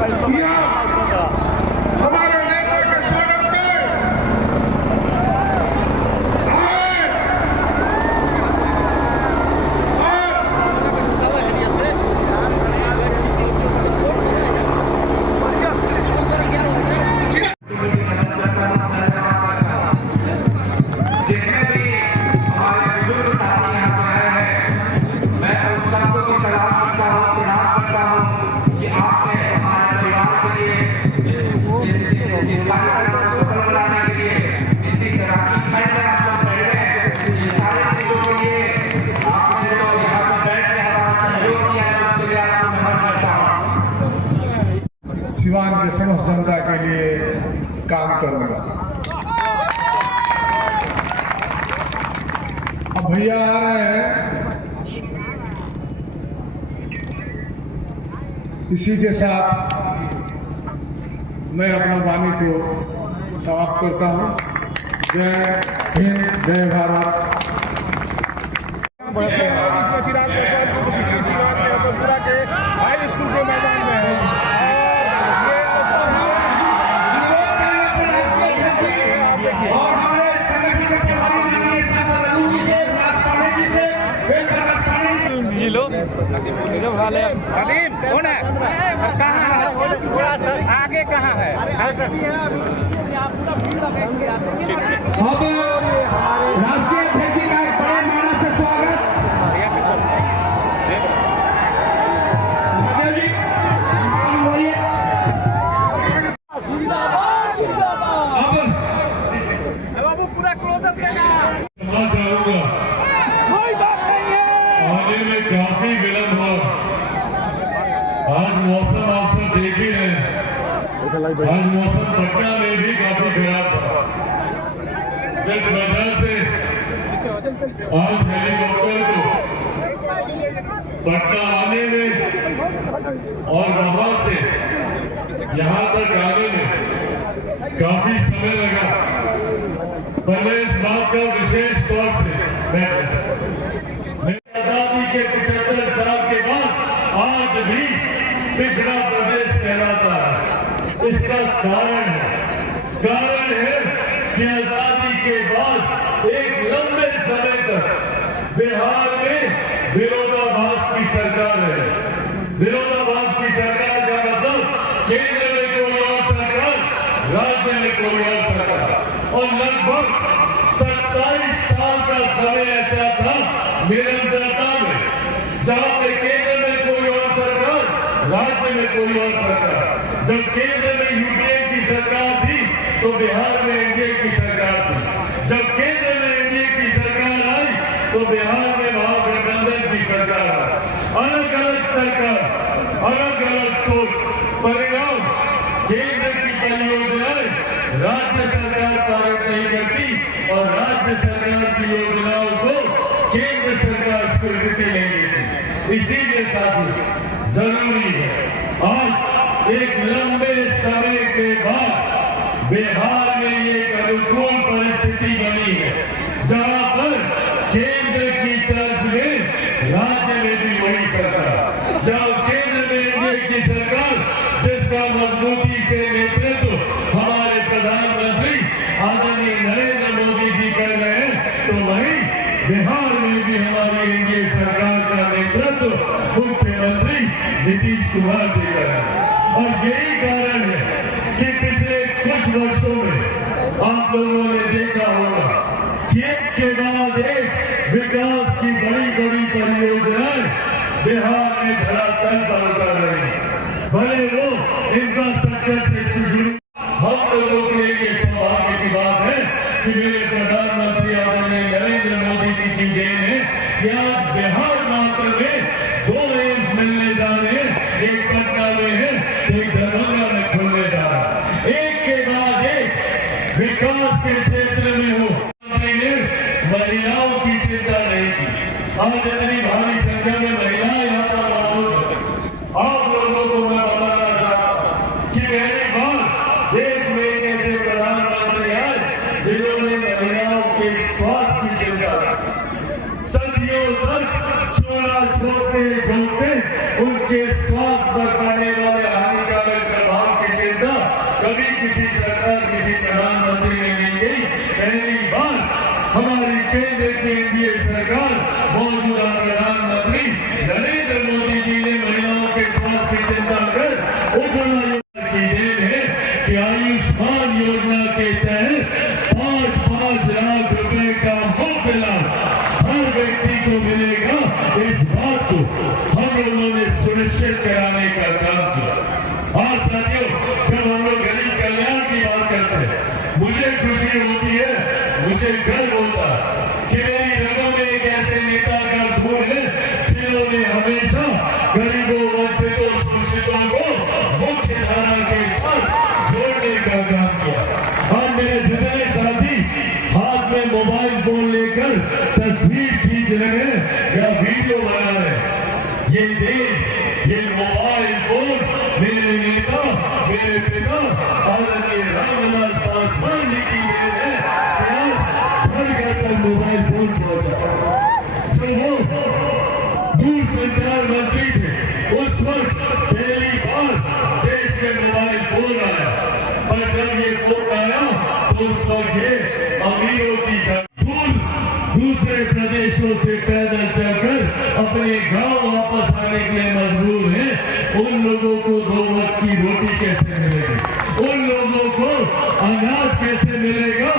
हमारे नेता के स्वागत में आए जितने भी हमारे बुजुर्ग साथी यहाँ पे आए हैं, मैं उन सबको की सलाम करता हूँ, प्रणाम करता हूँ कि आपने हमारे परिवार के लिए इस कार्यक्रम को सफल बनाने के लिए इतनी तैराकी में आप लोग बैठ रहे हैं, इन सारी चीजों के लिए आपने जो यहाँ पर बैठ के हमारा सहयोग किया है उसके लिए आपको नमन करता हूँ। सिवान के समस्त जनता के लिए काम करूंगा। अब भैया आ रहे हैं, इसी के साथ मैं अपना वाणी को समाप्त करता हूँ। जय हिंद, जय भारत। हाई स्कूल के मैदान में है और हमारे संगठन के प्रभारी माननीय सांसद अनु जी से, राजपाल जी से, जी लो इधर वाले अलीम कौन है, कहाँ है, थोड़ा सा आगे कहाँ है। अब राष्ट्रीय अध्यक्ष जी का एक बड़े माना से स्वागत। महादेव जी अब बाबू पूरा क्लोजअप लेना। चाहूंगा आने में काफी विलंब हुआ। आज मौसम आप सब देख ही रहे हैं। आज मौसम पटना में भी काफी खराब था, जिस वजह से आज हेलीकॉप्टर को पटना आने में और वहां से यहाँ तक आने में काफी समय लगा। पर मैं इस बात का विशेष तौर से आजादी के 75 साल के बाद आज भी पिछड़ा प्रदेश कहलाता है। इसका कारण है कि आजादी के बाद एक लंबे समय तक बिहार में विरोधाभास की सरकार है। विरोधाभास की सरकार का मतलब केंद्र में कोई और सरकार, राज्य में कोई और सरकार, और लगभग 27 साल का समय ऐसा था निरंतरता में, जहां पे केंद्र में कोई और सरकार, राज्य में कोई और सरकार। जब केंद्र में यूपीए की सरकार थी तो बिहार में एनडीए की सरकार थी। जब केंद्र में एनडीए की सरकार आई तो बिहार में महागठबंधन की सरकार आई। अलग अलग सरकार, अलग अलग सोच, परिणाम केंद्र की परियोजनाएं राज्य सरकार पारित नहीं करती और राज्य सरकार की योजनाओं को केंद्र सरकार स्वीकृति नहीं देती। इसीलिए साथियों जरूरी है आज एक लंबे समय के बाद बिहार में एक अनुकूल परिस्थिति बनी है, जहां पर केंद्र की तर्ज में राज्य में भी वही सरकार, जहां केंद्र में एनडीए की सरकार जिसका मजबूती से नेतृत्व हमारे प्रधानमंत्री आदरणीय नरेंद्र मोदी जी कर रहे हैं, तो वहीं बिहार में भी हमारी एनडीए सरकार का नेतृत्व मुख्यमंत्री नीतीश कुमार जी कर रहे हैं। और यही कारण है कि पिछले कुछ वर्षों में आप लोगों ने देखा होगा कि एक के बाद एक विकास की बड़ी बड़ी परियोजनाएं बिहार में धरातल पर उतर रही हैं। भले वो इंफ्रास्ट्रक्चर से जुड़ी, हम लोगों के लिए ये सौभाग्य की बात है कि मेरे प्रधानमंत्री आदरणीय नरेंद्र मोदी जी की देन है कि आज बिहार मात्र में 2 एम्स मिलने जा रहे हैं। एक पटना में है, एक दरभंगा में खुलने जा रहा है। एक के बाद एक विकास के क्षेत्र में हो। मंत्री ने महिलाओं की चिंता नहीं की। आज इतनी भारी संख्या में महिलाएं यहाँ पर मौजूद है। आप लोगों को मैं बताना चाहता हूँ कि कभी किसी सरकार, किसी प्रधानमंत्री ने नहीं गई। पहली बार हमारी केंद्र की एनडीए सरकार, मौजूदा प्रधानमंत्री नरेंद्र मोदी जी ने महिलाओं के स्वास्थ्य की चिंता कर उज्ज्वला योजना की देन है कि आयुष्मान योजना के तहत 5-5 लाख रुपए का मुफ्त लाभ हर व्यक्ति को मिलेगा। इस बात को हम लोगों ने सुनिश्चित कराने का काम किया। और साथियों, जब हम लोग गरीब कल्याण की बात करते हैं, मुझे खुशी होती है, मुझे गर्व होता है कि मेरी रगों में एक ऐसे नेता का खून है जिन्होंने हमेशा गरीबों, वंचितों, शोषितों को मुख्य धारा के साथ जोड़ने का काम किया। और मेरे जितने साथी हाथ में मोबाइल फोन लेकर तस्वीर खींच रहे हैं या वीडियो बना रहे हैं, ये देश, ये मोबाइल फोन मेरे नेता, मेरे पिता आदरणीय रामविलास पासवान जी की देन है कि आज घर घर तक मोबाइल फोन पहुंचा। जो वो दूरसंचार मंत्री थे, उस वक्त पहली बार देश में मोबाइल फोन आया। पर जब ये फोन आया तो उस वक्त ये अमीरों की दूसरे प्रदेशों से पैदल चलकर अपने गांव वापस आने के लिए मजबूर हैं। उन लोगों को 2 वक्त की रोटी कैसे मिलेगी? उन लोगों को अनाज कैसे मिलेगा?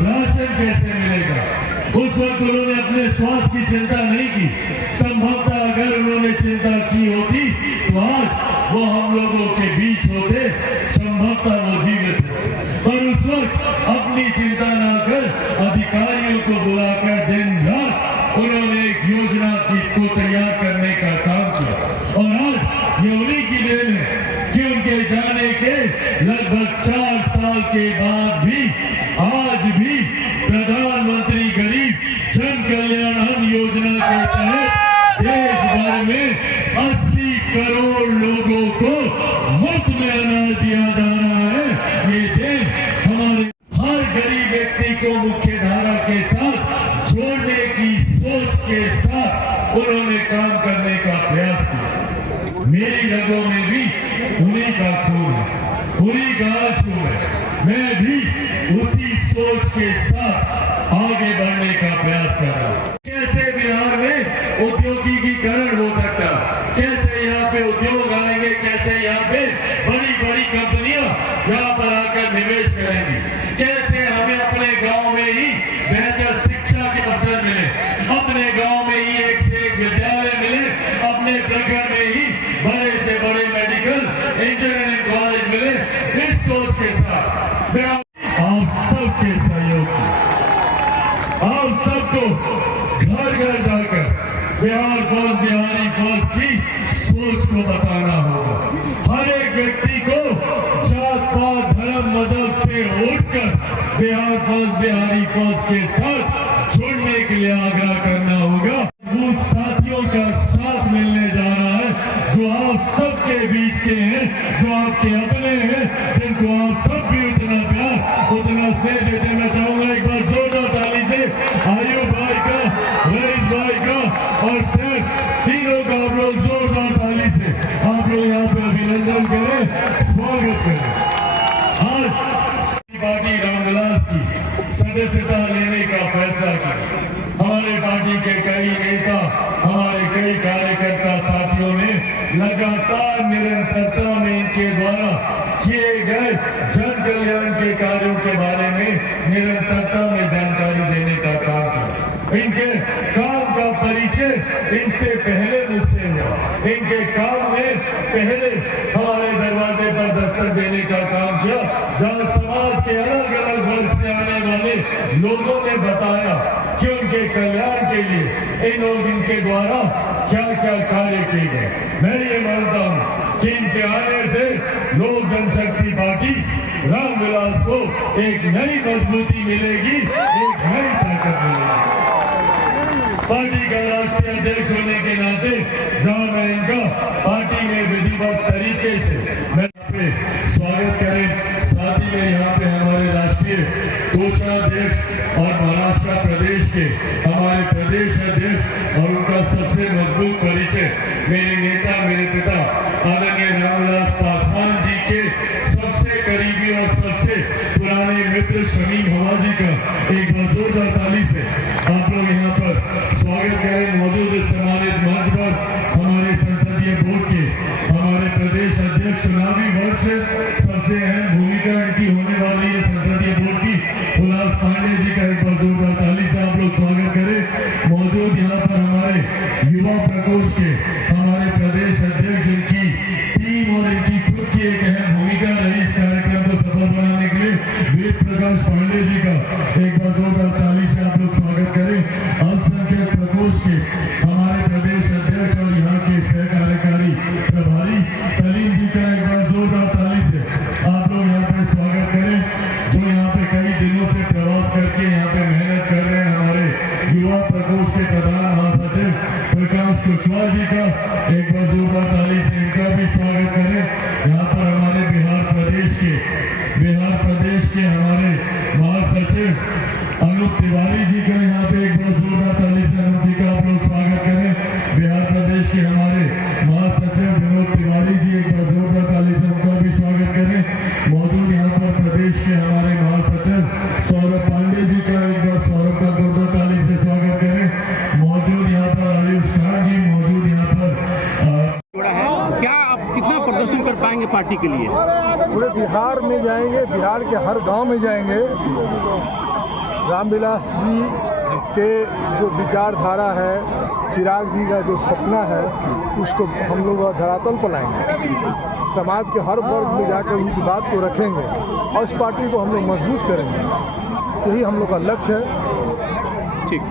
राशन कैसे मिलेगा? उस वक्त उन्होंने अपने स्वास्थ्य की चिंता नहीं की। संभवतः अगर उन्होंने चिंता की होती तो आज वो हम लोगों के बीच होते, संभवतः वो जीवित होते। पर उस वक्त अपनी चिंता न कर अधिकारियों को बुलाकर दिन रात उन्होंने एक योजना को तैयार करने का काम किया। और आज ये उन्हीं की देन है कि उनके जाने के लगभग 4 साल के बाद भी आज भी प्रधानमंत्री गरीब जन कल्याण अन्न योजना के तहत देश भर में 80 करोड़ लोगों को मुफ्त में अनाज दिया जा रहा है। ये देन हमारे हर गरीब व्यक्ति को मुख्य धारा के साथ जोड़ने की सोच के साथ उन्होंने काम करने का प्रयास किया। मेरी रगों में भी उन्हीं का खून है, उन्हीं का आंसू है। मैं भी उसी सोच के साथ आगे बढ़ने का प्रयास कर रहा हूँ। कैसे बिहार में औद्योगिकीकरण हो सकता है, कैसे यहाँ पे उद्योग आएंगे, कैसे यहाँ पे बड़ी बड़ी कंपनियां यहाँ पर आकर निवेश करेंगी, कैसे हमें अपने गांव में ही बेहतर शिक्षा के अवसर मिले, अपने गांव में ही एक से एक विद्यालय मिले, अपने प्रखंड में ही बड़े से बड़े मेडिकल इंजीनियरिंग कॉलेज मिले। इस सोच के साथ मैं आप सबके सहयोग की, आप सबको घर घर जाकर बिहार फर्स्ट, बिहारी फर्स्ट की सोच को बताना होगा। हर एक व्यक्ति को जात पात धर्म मजहब से उठकर बिहार फर्स्ट, बिहारी फर्स्ट के साथ जुड़ने के लिए आग्रह करना होगा। वो साथियों का साथ मिलने जा रहा है जो आप सबके बीच के हैं, जो आपके अपने हैं, जिनको आप सब भी उतना प्यार, उतना स्नेह देते। मैं चाहूंगा एक बार जोरदार ताली से आयुब भाई का, रईस भाई का और सर तीनों का आप लोग जोरदार ताली से आप लोग यहाँ पे अभिनंदन करें, स्वागत करें। आज पार्टी रामविलास की सदस्यता लेने का फैसला किया। हमारे पार्टी के कई नेता, हमारे कई कार्यकर्ता साथियों ने लगातार निरंतरता में इनके द्वारा किए गए जन कल्याण के कार्यों के बारे में निरंतरता में जानकारी देने का काम किया। इनके काम का परिचय इनसे पहले मुझसे हुआ। इनके काम में पहले हमारे दरवाजे पर दस्तक देने का काम किया, जहां समाज के अलग अलग वर्ग से आने वाले लोगों ने बताया कि उनके कल्याण के लिए इनके द्वारा क्या क्या कार्य किए गए। मैं ये मानता हूँ कि इनके आने से लोक जनशक्ति पार्टी रामविलास को एक नई मजबूती मिलेगी, एक नई ताकत मिलेगी। पार्टी का राष्ट्रीय अध्यक्ष होने के नाते जहां मैं इनका पार्टी में विधिवत तरीके से मैं स्वागत करें, साथ ही में यहाँ पे हमारे राष्ट्रीय कोषाध्यक्ष और महाराष्ट्र प्रदेश के हमारे प्रदेश अध्यक्ष और उनका सबसे मजबूत परिचय मेरे नेता, मेरे पिता आदरणीय रामविलास पासवान जी के सबसे करीबी डॉक्टर शमीम हवाजी का एक बार जोरदार ताली से आप लोग यहाँ पर स्वागत करें। मौजूद इस सम्मानित मंच पर हमारे संसदीय बोर्ड के हमारे प्रदेश अध्यक्ष चुनावी वर्ष सबसे अहम भूमिका इनकी होने वाली है संसदीय बोर्ड की उल्लास पांडे जी का एक बार जोरदार ताली से आप लोग स्वागत करें। मौजूद यहाँ पर हमारे युवा प्रकोष्ठ के हमारे प्रदेश अध्यक्ष जिनकी टीम और इनकी खुद की एक अहम भूमिका रही इस कार्यक्रम को सफल बनाने के लिए वेद प्रकाश पांडे जी का एक बार जोरदार ताली से आप लोग स्वागत करें। अल्पसंख्यक प्रकोष्ठ के हमारे प्रदेश अध्यक्ष और यहाँ के सह कार्यकारी प्रभारी सलीम जी का एक बार जोरदार ताली से आप लोग यहाँ पे स्वागत करें। जो यहाँ पे कई दिनों से प्रवास करके यहाँ पे मेहनत कर रहे हैं हमारे युवा प्रकोष्ठ के प्रधान महासचिव प्रकाश कुशवाहा जी का एक बार जोरदार ताली से इनका भी स्वागत करें। यहाँ पर हमारे बिहार प्रदेश के हमारे महासचिव अनूप तिवारी जी का यहाँ पे एक बार जोरदार ताली से अनूप जी का आप लोग स्वागत करें। बिहार प्रदेश के हमारे महासचिव विनोद तिवारी जी एक बार जोरदार ताली से उनका भी स्वागत करें। मौजूद यहाँ पर प्रदेश के हमारे महासचिव सौरभ पांडे जी का एक बार सौरभ का जोरदार ताली से स्वागत करें। मौजूद यहाँ पर आयुष खान जी मौजूद यहाँ पर क्या आप कितना प्रदर्शन कर पाएंगे पार्टी के लिए? पूरे बिहार में जाएंगे, बिहार के हर गांव में जाएंगे। रामविलास जी के जो विचारधारा है, चिराग जी का जो सपना है, उसको हम लोग धरातल पर लाएंगे। समाज के हर वर्ग में जाकर उनकी बात को रखेंगे और इस पार्टी को हम लोग मजबूत करेंगे। यही हम लोग का लक्ष्य है। ठीक।